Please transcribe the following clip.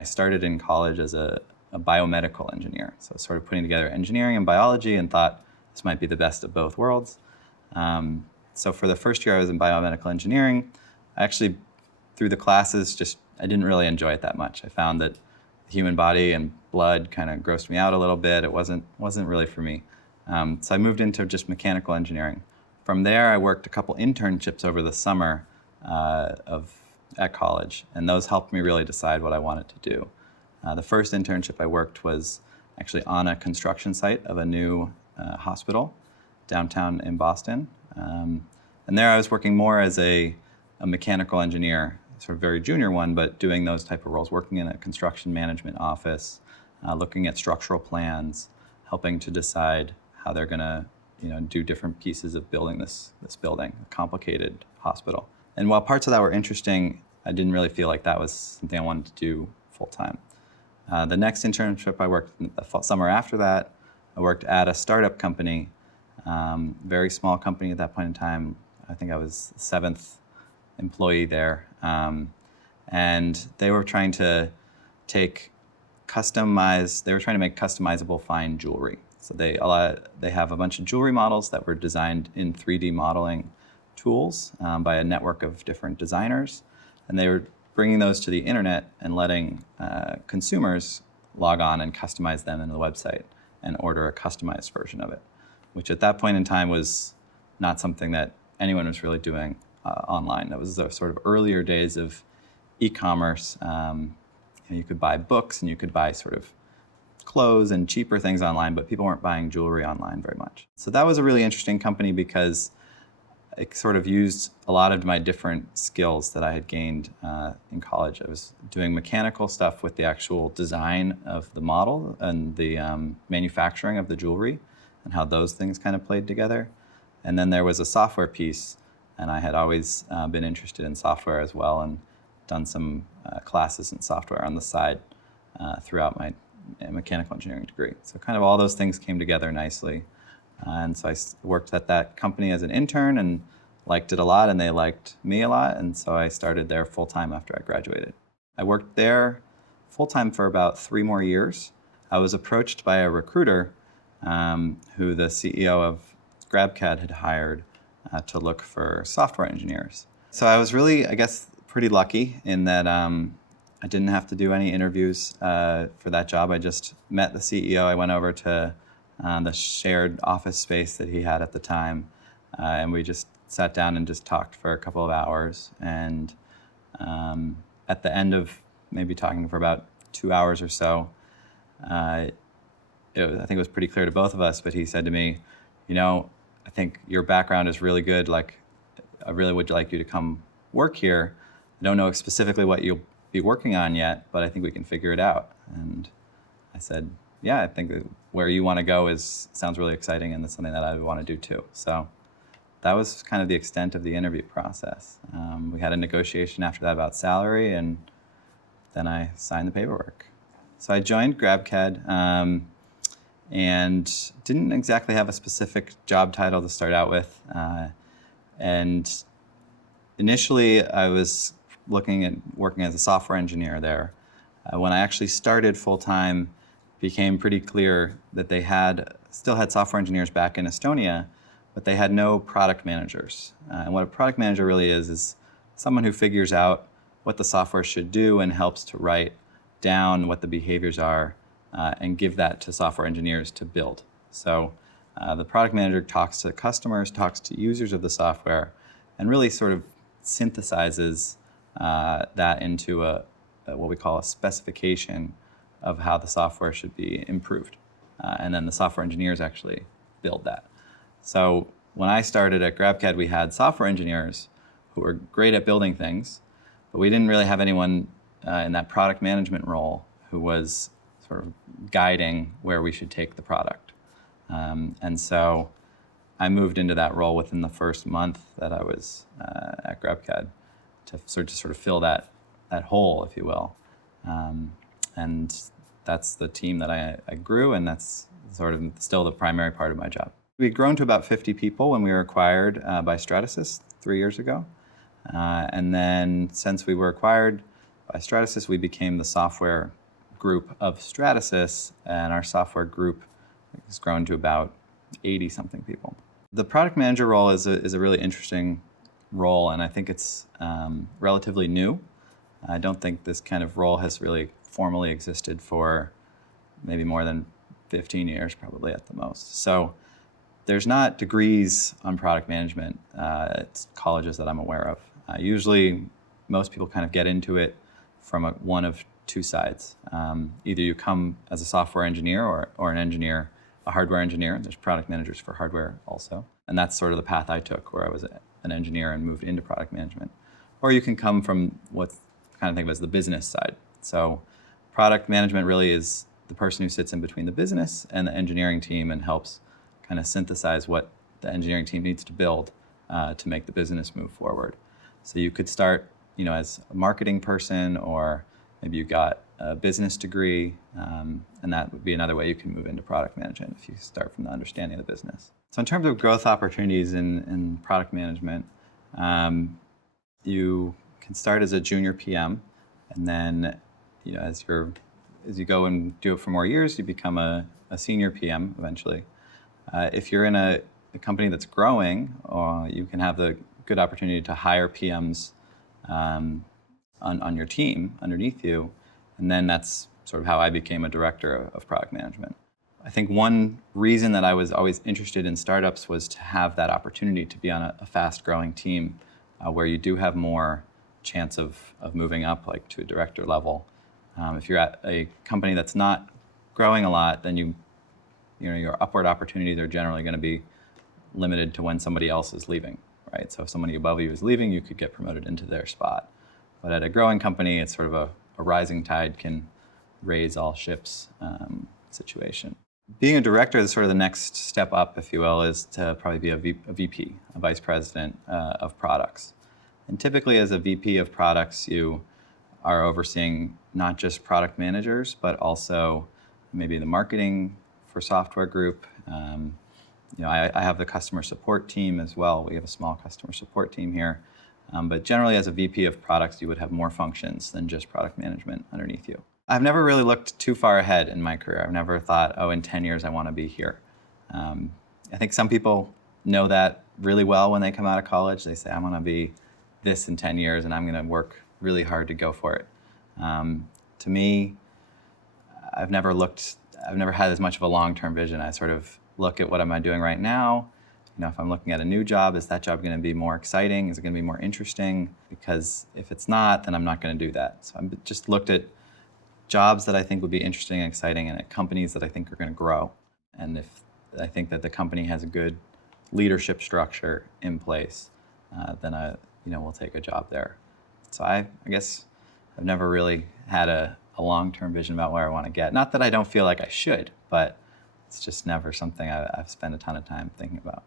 I started in college as a biomedical engineer, so sort of putting together engineering and biology, and thought this might be the best of both worlds. So for the first year I was in biomedical engineering, I actually, through the classes, I didn't really enjoy it that much. I found that the human body and blood kind of grossed me out a little bit. It wasn't really for me. So I moved into just mechanical engineering. From there, I worked a couple internships over the summer at college, and those helped me really decide what I wanted to do. The first internship I worked was actually on a construction site of a new hospital downtown in Boston. And there I was working more as a mechanical engineer, sort of very junior one, but doing those type of roles, working in a construction management office, looking at structural plans, helping to decide how they're going to do different pieces of building this building, a complicated hospital. And while parts of that were interesting, I didn't really feel like that was something I wanted to do full time. The next internship I worked in the summer after that, I worked at a startup company, very small company at that point in time. I think I was the 7th employee there. And they were trying to make customizable fine jewelry. So they have a bunch of jewelry models that were designed in 3D modeling tools by a network of different designers. And they were bringing those to the internet and letting consumers log on and customize them in the website and order a customized version of it, which at that point in time was not something that anyone was really doing online. That was the sort of earlier days of e-commerce. You could buy books and you could buy sort of clothes and cheaper things online, but people weren't buying jewelry online very much. So that was a really interesting company because it sort of used a lot of my different skills that I had gained in college. I was doing mechanical stuff with the actual design of the model and the manufacturing of the jewelry and how those things kind of played together. And then there was a software piece, and I had always been interested in software as well and done some classes in software on the side throughout my mechanical engineering degree. So kind of all those things came together nicely. And so I worked at that company as an intern and liked it a lot, and they liked me a lot. And so I started there full-time after I graduated. I worked there full-time for about 3 more years. I was approached by a recruiter who the CEO of GrabCAD had hired to look for software engineers. So I was really, I guess, pretty lucky in that I didn't have to do any interviews for that job. I just met the CEO. I went over to the shared office space that he had at the time, and we just sat down and just talked for a couple of hours. And at the end of maybe talking for about 2 hours or so, I think it was pretty clear to both of us, but he said to me, I think your background is really good. Like, I really would like you to come work here. I don't know specifically what you'll be working on yet, but I think we can figure it out. And I said, yeah, I think that where you want to go sounds really exciting, and that's something that I would want to do too. So that was kind of the extent of the interview process. We had a negotiation after that about salary, and then I signed the paperwork. So I joined GrabCAD and didn't exactly have a specific job title to start out with. And initially, I was looking at working as a software engineer there. When I actually started full-time, it became pretty clear that they still had software engineers back in Estonia, but they had no product managers. And what a product manager really is someone who figures out what the software should do and helps to write down what the behaviors are and give that to software engineers to build. So the product manager talks to customers, talks to users of the software, and really sort of synthesizes that into what we call a specification of how the software should be improved. And then the software engineers actually build that. So when I started at GrabCAD, we had software engineers who were great at building things, but we didn't really have anyone in that product management role who was sort of guiding where we should take the product. And so I moved into that role within the first month that I was at GrabCAD to sort of fill that hole, if you will. And that's the team that I grew, and that's sort of still the primary part of my job. We'd grown to about 50 people when we were acquired by Stratasys 3 years ago. And then since we were acquired by Stratasys, we became the software group of Stratasys, and our software group has grown to about 80-something people. The product manager role is a really interesting role, and I think it's relatively new. I don't think this kind of role has really formally existed for maybe more than 15 years, probably at the most. So there's not degrees on product management at colleges that I'm aware of. Usually, most people kind of get into it from one of two sides. Either you come as a software engineer or an engineer, a hardware engineer. There's product managers for hardware also. And that's sort of the path I took, where I was an engineer and moved into product management. Or you can come from what's kind of think of as the business side. So product management really is the person who sits in between the business and the engineering team and helps kind of synthesize what the engineering team needs to build to make the business move forward. So you could start, as a marketing person, or maybe you got a business degree, and that would be another way you can move into product management if you start from the understanding of the business. So in terms of growth opportunities in product management, you can start as a junior PM, and then as you go and do it for more years, you become a senior PM eventually. If you're in a company that's growing, you can have the good opportunity to hire PMs on your team underneath you, and then that's sort of how I became a director of product management. I think one reason that I was always interested in startups was to have that opportunity to be on a fast-growing team where you do have more chance of moving up, like to a director level. If you're at a company that's not growing a lot, then your upward opportunities are generally going to be limited to when somebody else is leaving, right? So if somebody above you is leaving, you could get promoted into their spot. But at a growing company, it's sort of a rising tide can raise all ships situation. Being a director is sort of the next step up, if you will, is to probably be a VP, a vice president of products. And typically as a VP of products, you are overseeing not just product managers, but also maybe the marketing for software group. I have the customer support team as well. We have a small customer support team here. But generally as a VP of products, you would have more functions than just product management underneath you. I've never really looked too far ahead in my career. I've never thought, in 10 years I want to be here. I think some people know that really well when they come out of college. They say, I want to be this in 10 years and I'm going to work really hard to go for it. To me, I've never had as much of a long-term vision. I sort of look at what am I doing right now. If I'm looking at a new job, is that job going to be more exciting? Is it going to be more interesting? Because if it's not, then I'm not going to do that. So I've just looked at jobs that I think would be interesting and exciting, and at companies that I think are going to grow. And if I think that the company has a good leadership structure in place, then I will take a job there. So I guess I've never really had a long-term vision about where I want to get. Not that I don't feel like I should, but it's just never something I've spent a ton of time thinking about.